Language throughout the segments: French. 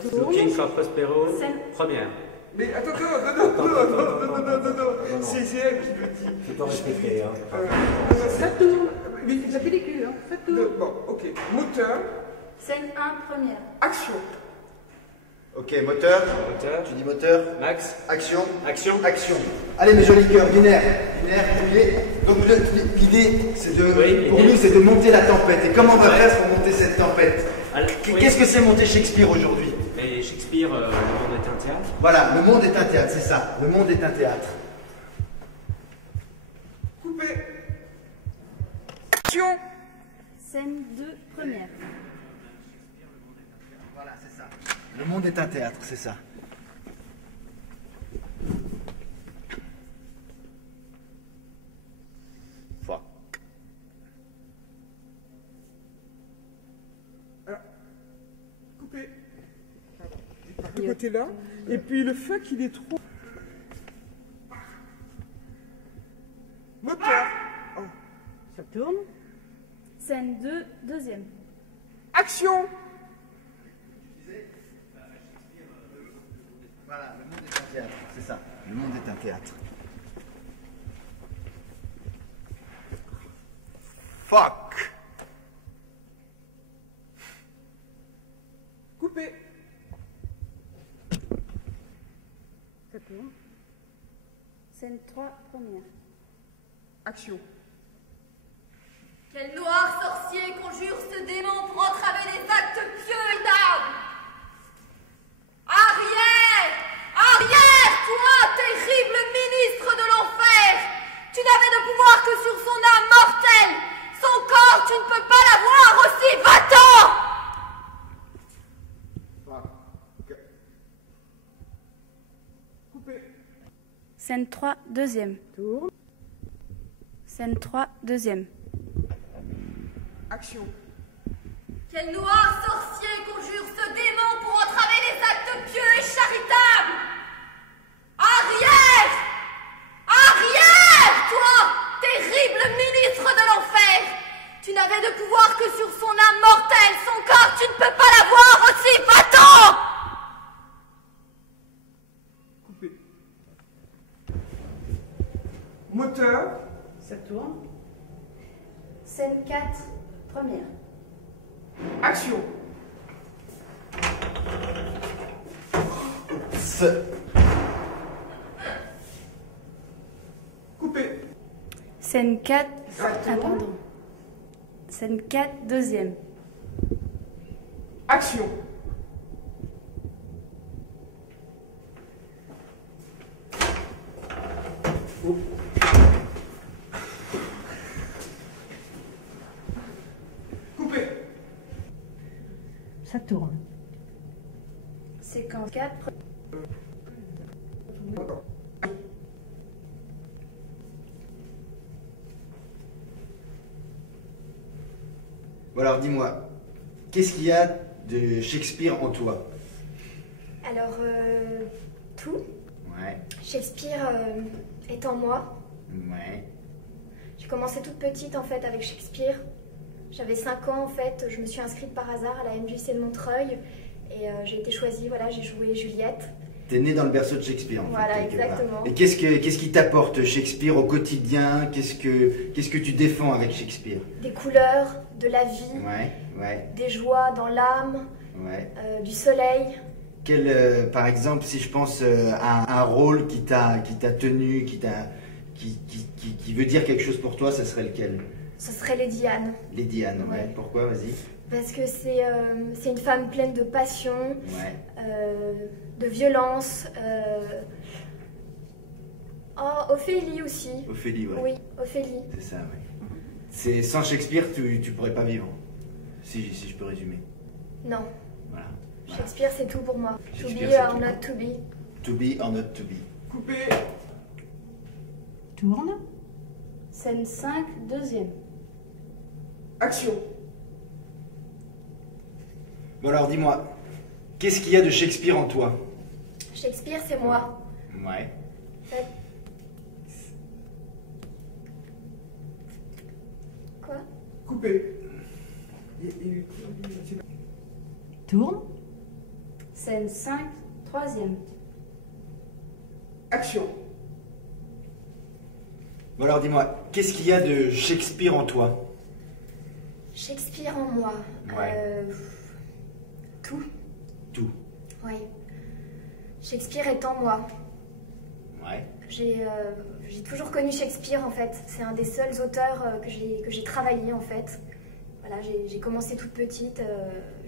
Lucinda Prospero, première. Mais attends, non, c'est elle qui le dit. Faut pas respecter, hein. Ça tourne. Mais la pellicule, hein. Ça tourne. Bon, ok. Moteur. Scène 1, première. Action. Ok, moteur. Moteur. Tu dis moteur. Max. Action. Action. Action. Allez mes jolis cœurs, binaire. Donc l'idée, c'est de, Oui, pour l'idée. nous, c'est de monter la tempête. Et comment on va faire pour monter cette tempête? Alors, oui. Qu'est-ce que c'est monter Shakespeare aujourd'hui? Et Shakespeare, le monde est un théâtre. Voilà, le monde est un théâtre, c'est ça. Le monde est un théâtre. Coupé. Action. Scène 2, première. Voilà, c'est ça. Le monde est un théâtre, c'est ça. Fuck. Coupé. De côté là. Et puis le fuck, il est trop. Moteur. Oh. Ça tourne. Scène 2, deuxième. Action. Voilà, le monde est un théâtre, c'est ça. Le monde est un théâtre. Fuck. Coupé. Ça tourne. Scène 3, première. Action. Quel noir sorcier conjure ce démon pour entraver des actes pieux et d'âme! Ariel! Ariel, toi, terrible ministre de l'enfer! Tu n'avais de pouvoir que sur son âme mortelle! Son corps, tu ne peux pas l'avoir aussi! Va-t'en! Coupé. Scène 3, deuxième. Tourne. Scène 3, deuxième. Action. Quel noir sorcier conjure ce démon pour entraver les actes pieux et charitables! Ariel! Ariel! Toi, terrible ministre de l'enfer! Tu n'avais de pouvoir que sur son âme mortelle, son corps, tu ne peux pas l'avoir aussi! Va-t'en! Coupé. Moteur. Ça tourne. Scène 4, première. Action. Coupé. Scène 4. Ça tourne. Pardon. Scène 4, deuxième. Action. Oh. Coupé. Ça tourne. Séquence 4. Bon alors dis-moi, qu'est-ce qu'il y a de Shakespeare en toi? Alors, tout. Ouais, Shakespeare est en moi. ouais. J'ai commencé toute petite en fait avec Shakespeare. J'avais 5 ans en fait, je me suis inscrite par hasard à la MJC de Montreuil et j'ai été choisie, voilà, j'ai joué Juliette. T'es né dans le berceau de Shakespeare en Voilà, fait, quelque part. exactement. Et qu'est-ce qui t'apporte Shakespeare au quotidien? Qu'est-ce que tu défends avec Shakespeare? Des couleurs, de la vie, Ouais, ouais, des joies dans l'âme, ouais. du soleil. Par exemple, si je pense à un rôle qui t'a tenu, qui veut dire quelque chose pour toi, ça serait lequel? Ce serait Lady Anne. Lady Anne, ouais. Ouais. Pourquoi? Vas-y. Parce que c'est une femme pleine de passion, Ouais. de violence. Oh, Ophélie aussi. Ophélie, ouais. Oui, Ophélie. C'est ça, ouais. C'est sans Shakespeare, tu pourrais pas vivre. Si je peux résumer. Non, Voilà. Shakespeare c'est tout pour moi. To Shakespeare, be c'est or tout. not to be. To be or not to be. Coupé. Tourne. Scène 5, deuxième. Action. Bon alors dis-moi, qu'est-ce qu'il y a de Shakespeare en toi? Shakespeare c'est moi. Ouais. fait. Quoi? Coupé. Tourne. Scène 5, troisième. Action. Bon alors dis-moi, qu'est-ce qu'il y a de Shakespeare en toi? Shakespeare en moi. Ouais. Tout. Tout. Oui. Shakespeare est en moi. Ouais. J'ai toujours connu Shakespeare en fait. C'est un des seuls auteurs que j'ai travaillé en fait. Voilà, j'ai commencé toute petite,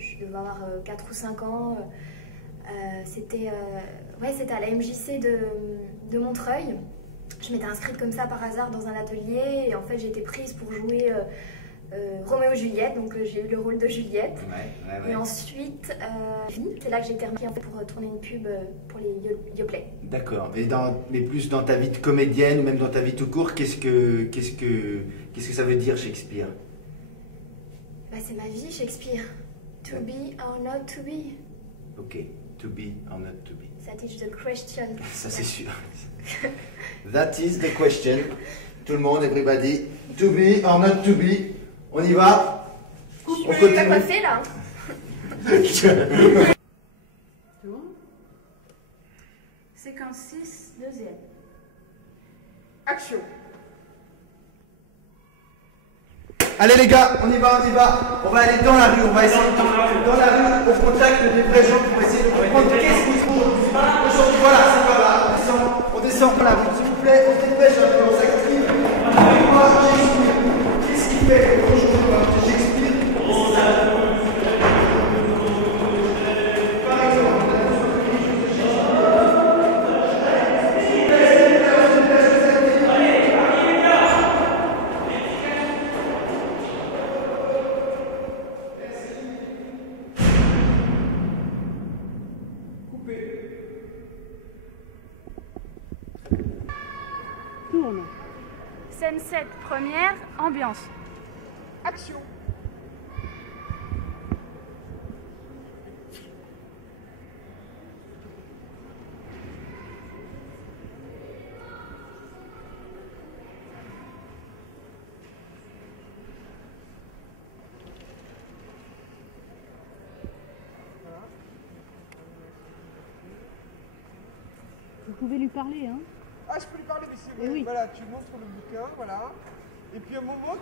je devais avoir 4 ou 5 ans. C'était à la MJC de Montreuil. Je m'étais inscrite comme ça par hasard dans un atelier et en fait j'ai été prise pour jouer Roméo et Juliette, donc j'ai eu le rôle de Juliette. Ouais. Et ensuite, c'est là que j'ai été remarquée en fait, pour tourner une pub pour les Yoplait. D'accord. Mais plus dans ta vie de comédienne ou même dans ta vie tout court, qu'est-ce que ça veut dire Shakespeare? Bah, c'est ma vie Shakespeare. To be or not to be. Ok. To be or not to be. That is the question. Ça c'est sûr. That is the question. Tout le monde, everybody. To be or not to be. On y va. On continue. T'as pas fait là? Séquence 6, deuxième. Action. Allez les gars, on y va. On va aller dans la rue, on va essayer dans la rue, au contact des vrais gens pour essayer de comprendre qu'est-ce qu'il faut aujourd'hui. Voilà, c'est pas là. On descend dans la rue, s'il vous plaît, on se dépêche un peu, on s'active. Qu'est-ce qu'il fait aujourd'hui Shakespeare? Par exemple, Scène 7, première, ambiance. Action. Vous pouvez lui parler, hein? Ah, je peux lui parler, mais c'est vrai. Oui. Voilà, tu montres le bouquin, voilà. Et puis à un moment,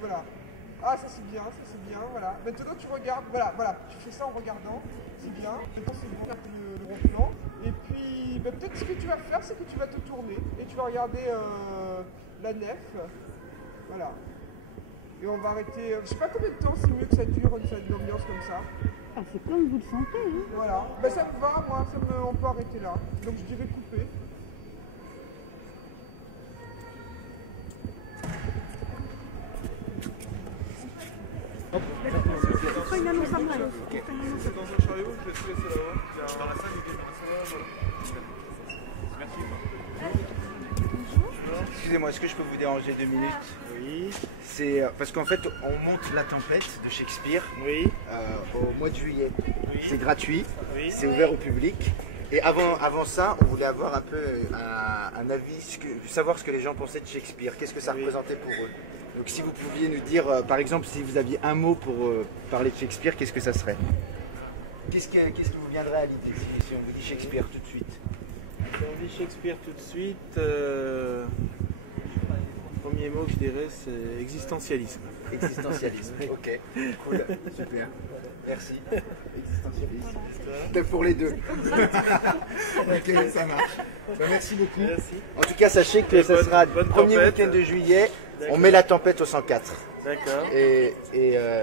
voilà. Ah, ça c'est bien, voilà. Maintenant tu regardes, voilà, tu fais ça en regardant, c'est bien. Maintenant c'est bon, regarde le gros plan. Et puis, peut-être ce que tu vas faire, c'est que tu vas te tourner et tu vas regarder la nef, voilà. Et on va arrêter, je sais pas combien de temps, c'est mieux que ça dure, une ambiance comme ça. Ah, c'est comme vous le sentez, hein? Voilà, ça me va, moi, on peut arrêter là. Donc je dirais couper. C'est pas une annonce à moi. C'est dans un chariot, je vais te laisser là-haut. Dans la salle, il est dans la salle, voilà. Merci. Excusez-moi, est-ce que je peux vous déranger 2 minutes? Oui. C'est parce qu'en fait, on monte La Tempête de Shakespeare au mois de juillet. Oui. C'est gratuit, c'est ouvert au public. Et avant ça, on voulait avoir un peu un avis, savoir ce que les gens pensaient de Shakespeare. Qu'est-ce que ça représentait pour eux? Donc si vous pouviez nous dire, par exemple, si vous aviez un mot pour parler de Shakespeare, qu'est-ce que ça serait? Qu'est-ce qui vous viendrait à l'idée si on vous dit Shakespeare tout de suite? Si on dit Shakespeare tout de suite, le premier mot que je dirais c'est existentialisme. Existentialisme, ok, cool, super, merci. Existentialisme, peut-être pour les deux. Ok, ça marche. Merci beaucoup. Merci. En tout cas, sachez que ça sera le premier week-end de juillet. On met La Tempête au 104. D'accord. Et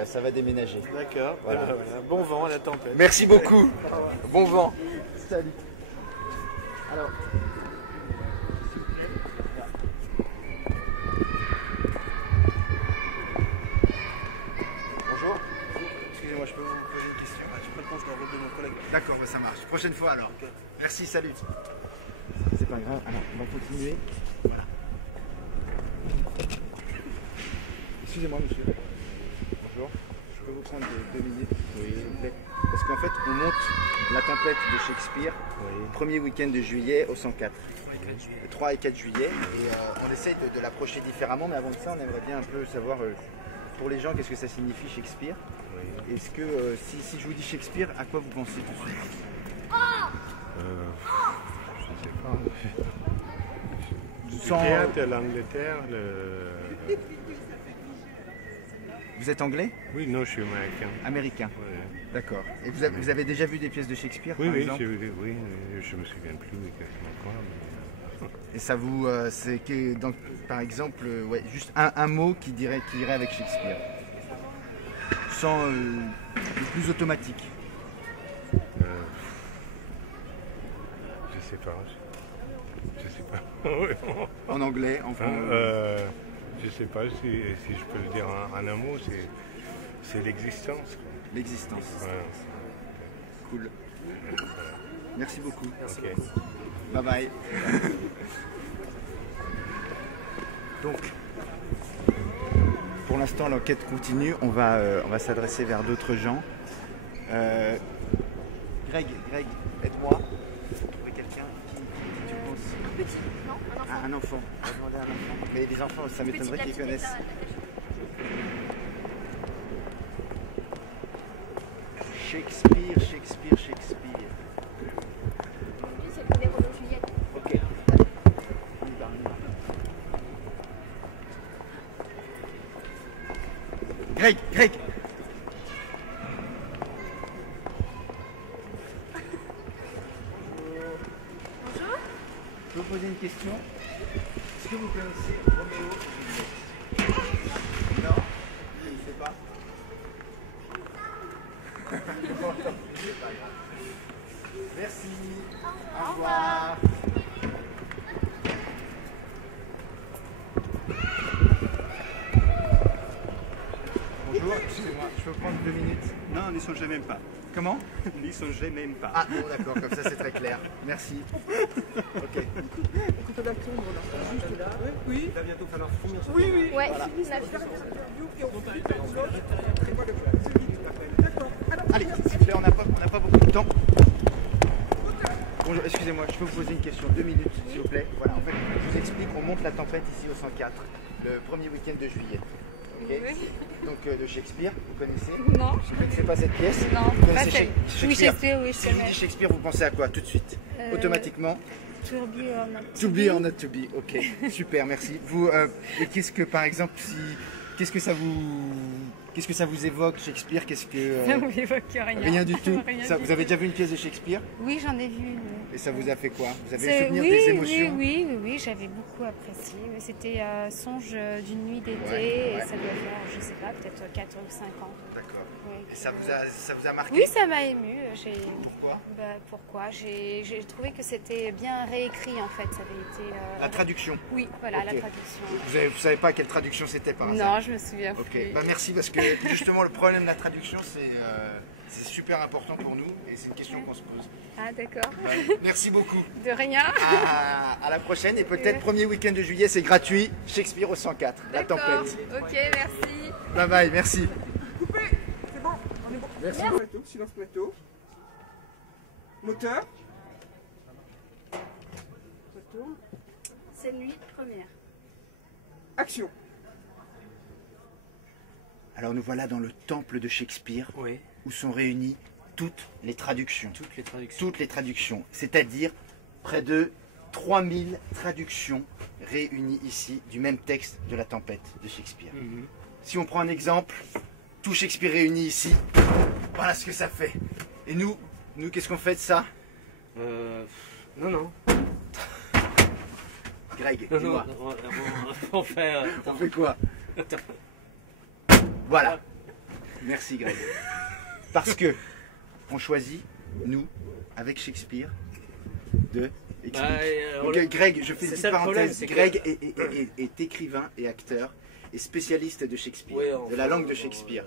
ça va déménager. D'accord. Voilà. Voilà. Bon vent à La Tempête. Merci beaucoup. Bon vent. Salut. Alors. Bonjour. Excusez-moi, je peux vous poser une question? Je prends le temps, je dois regarder mon collègue. D'accord, ça marche. Prochaine fois alors. Okay. Merci, salut. C'est pas grave. Alors, on va continuer. Voilà. Excusez-moi, monsieur. Bonjour. Je peux vous prendre 2 minutes, s'il vous plaît? Parce qu'en fait, on monte La Tempête de Shakespeare, premier week-end de juillet au 104. Le 3 et 4 juillet. Et on essaye de l'approcher différemment, mais avant de ça, on aimerait bien un peu savoir, pour les gens, qu'est-ce que ça signifie Shakespeare. Oui. Est-ce que si je vous dis Shakespeare, à quoi vous pensez tout de suite? Je sais pas. Du Sans- théâtre à l'Angleterre, Vous êtes anglais? Oui, non, je suis américain. Américain. Ouais. D'accord. Et vous avez déjà vu des pièces de Shakespeare, Oui, par oui, exemple? oui, je me souviens plus exactement quoi. Et ça vous, par exemple, ouais, juste un mot qui irait avec Shakespeare, sans le plus automatique. Je sais pas. Je sais pas. En anglais, en français. Je sais pas si je peux le dire en un mot, c'est l'existence. L'existence. Ouais. Cool. Merci beaucoup. Ok. Bye bye. Donc, pour l'instant, l'enquête continue. On va s'adresser vers d'autres gens. Greg, aide-moi. Trouver quelqu'un qui tu penses. Petit, non? Un enfant. Un enfant. On va demander à un enfant. Mais les enfants, ça m'étonnerait qu'ils connaissent. Shakespeare. Lui, c'est le numéro de Juliette. Ok. Greg. Bonjour. Je peux vous poser une question? Est-ce que vous connaissez Roméo et Juliette? Non? Je ne sais pas. Merci. Au revoir. Bonjour, excusez-moi, je peux prendre 2 minutes? Non, n'y songez même pas. Comment? N'y songez même pas. Ah bon, d'accord, comme ça c'est très clair. Merci. Ok. Quand on attendre là, juste là. Oui. Il va bientôt falloir fournir. Oui. Ouais, Voilà. on a Je vais faire une interview et on fait une autre. D'accord. Allez, s'il vous plaît, on n'a pas beaucoup de temps. Bonjour, excusez-moi, je peux vous poser une question, 2 minutes, s'il vous plaît. Voilà, en fait, je vous explique, on monte la tempête ici au 104, le premier week-end de juillet. Ok. Donc de Shakespeare, vous connaissez? Non. Vous ne connaissez pas cette pièce? Non, Vous connaissez pas celle. Oui, Shakespeare, oui, je Si je vous connais. dis Shakespeare, vous pensez à quoi tout de suite? Automatiquement? To be or not To be or not to be, ok, super, merci. Vous, et qu'est-ce que, par exemple, qu'est-ce que ça vous évoque, Shakespeare? Qu'est-ce que... Ça ne m'évoque rien. Rien du tout. Rien Ça, du vous avez tout. déjà vu une pièce de Shakespeare? Oui, j'en ai vu une. Et ça vous a fait quoi? Vous avez C'est- souvenir oui, des émotions? oui, j'avais beaucoup apprécié. C'était Songe d'une nuit d'été, Ouais, et ouais. ça doit faire, je sais pas, peut-être 4 ou 5 ans. D'accord. Oui. Et ça vous a marqué? Oui, ça m'a ému. Pourquoi? Pourquoi j'ai trouvé que c'était bien réécrit en fait. Ça avait été. La traduction? Oui, voilà, Ok. la traduction. Vous savez pas quelle traduction c'était par hasard? Non, je me souviens Ok, plus. bah merci parce que justement le problème de la traduction c'est super important pour nous et c'est une question qu'on se pose. Ah, d'accord. Merci beaucoup. De rien. À la prochaine et peut-être premier week-end de juillet c'est gratuit, Shakespeare au 104, la D'accord. tempête. Ok, merci. Bye bye, merci. Coupé. C'est bon. On est bon. Merci. Silence plateau. Moteur. Ça tourne. C'est nuit première. Action. Alors nous voilà dans le temple de Shakespeare où sont réunies toutes les traductions. Toutes les traductions. C'est-à-dire près de 3000 traductions réunies ici du même texte de La Tempête de Shakespeare. Si on prend un exemple, tout Shakespeare réuni ici, voilà ce que ça fait. Et nous qu'est-ce qu'on fait de ça? Non. Greg, Non, dis-moi. on fait... On fait quoi? Voilà. Merci Greg. Parce que on choisit, nous, avec Shakespeare, de expliquer. Donc, Greg, je fais une petite parenthèse. Greg est écrivain et acteur et spécialiste de Shakespeare, de la langue de Shakespeare.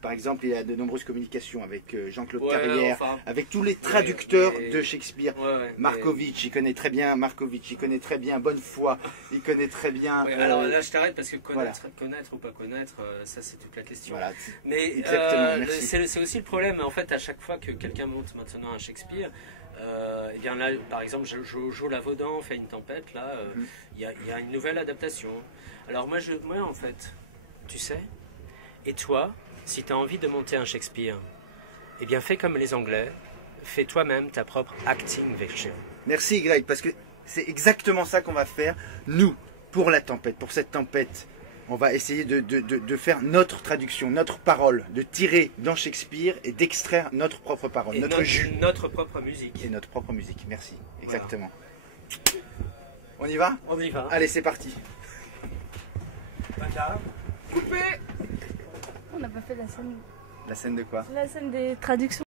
Par exemple, il y a de nombreuses communications avec Jean-Claude Carrière, avec tous les traducteurs de Shakespeare. Markovitch, il connaît très bien Markovitch, il connaît très bien Bonnefoy, il connaît très bien... alors là, je t'arrête parce que connaître ou pas connaître, ça c'est toute la question. Voilà. Mais c'est aussi le problème, en fait, à chaque fois que quelqu'un monte maintenant un Shakespeare, et bien là, par exemple, Jo Lavaudan fait une tempête, là, il y a une nouvelle adaptation. Alors moi, en fait, tu sais, et toi, Si tu as envie de monter un Shakespeare, eh bien fais comme les Anglais, fais toi-même ta propre acting version. Merci Greg, parce que c'est exactement ça qu'on va faire, nous, pour la tempête, pour cette tempête. On va essayer de faire notre traduction, notre parole, de tirer dans Shakespeare et d'extraire notre propre parole, notre jus. Notre propre musique. Et notre propre musique, merci, exactement. Voilà. On y va? On y va. Allez, c'est parti. Coupé. On n'a pas fait la scène. La scène de quoi? La scène des traductions.